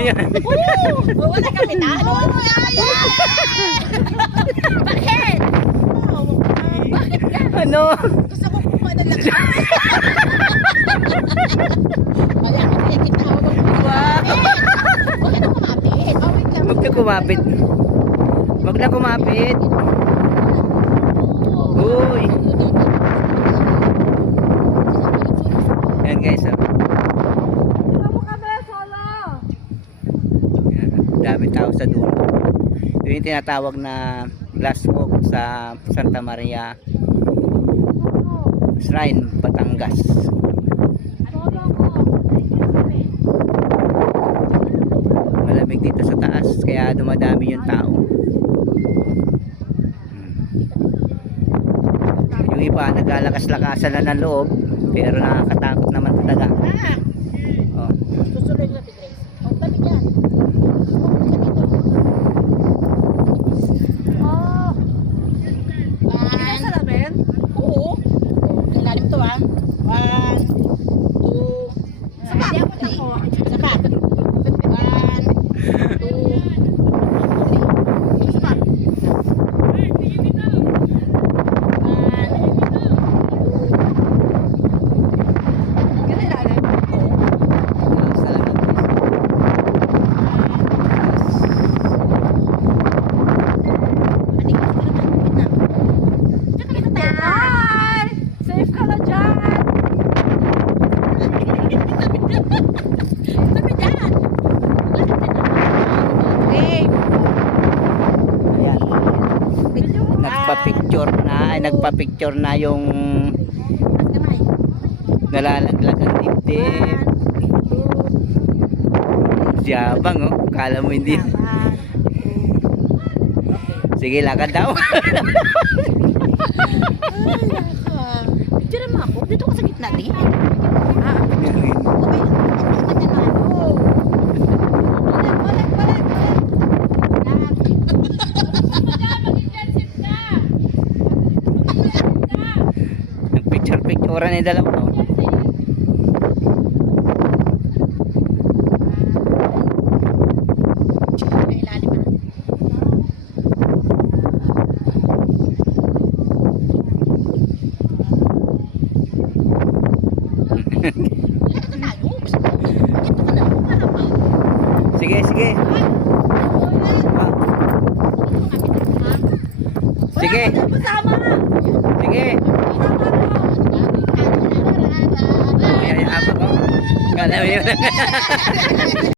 Wala kami na. Bakit? Bakit ka? Ano? Gusto ko kumuha na lang. Wala ka kaya kita. Huwag ka na kumapit. Oh, wait lang. Huwag na kumapit. Huwag na kumapit. Uy. Yan guys. Dami tao sa dulo. Ito yung tinatawag na glass walk sa Santa Maria Shrine, Batangas. Malamig dito sa taas kaya dumadami yung tao. Yung iba naglalakas-lakasan na ng loob pero nakakatakot naman talaga. Oh. Susunod na si Grace. Oh, tabi dyan. Oh. Hindi sa lamin? Oo. Ang lalim to ah. 1, 2, Sapat. Sapat. 1, 2, 3. Sapat. Nagpa-picture na yung nalalaglag ang dibdib. Yabang oh, kala mo hindi. Sige, lakad daw. Picture mo ako. Dito ko sa gitna din. Picture-picture na dalawa. Sige, sige. Sige. Sige. Kaya abang ko. Kala mo yun.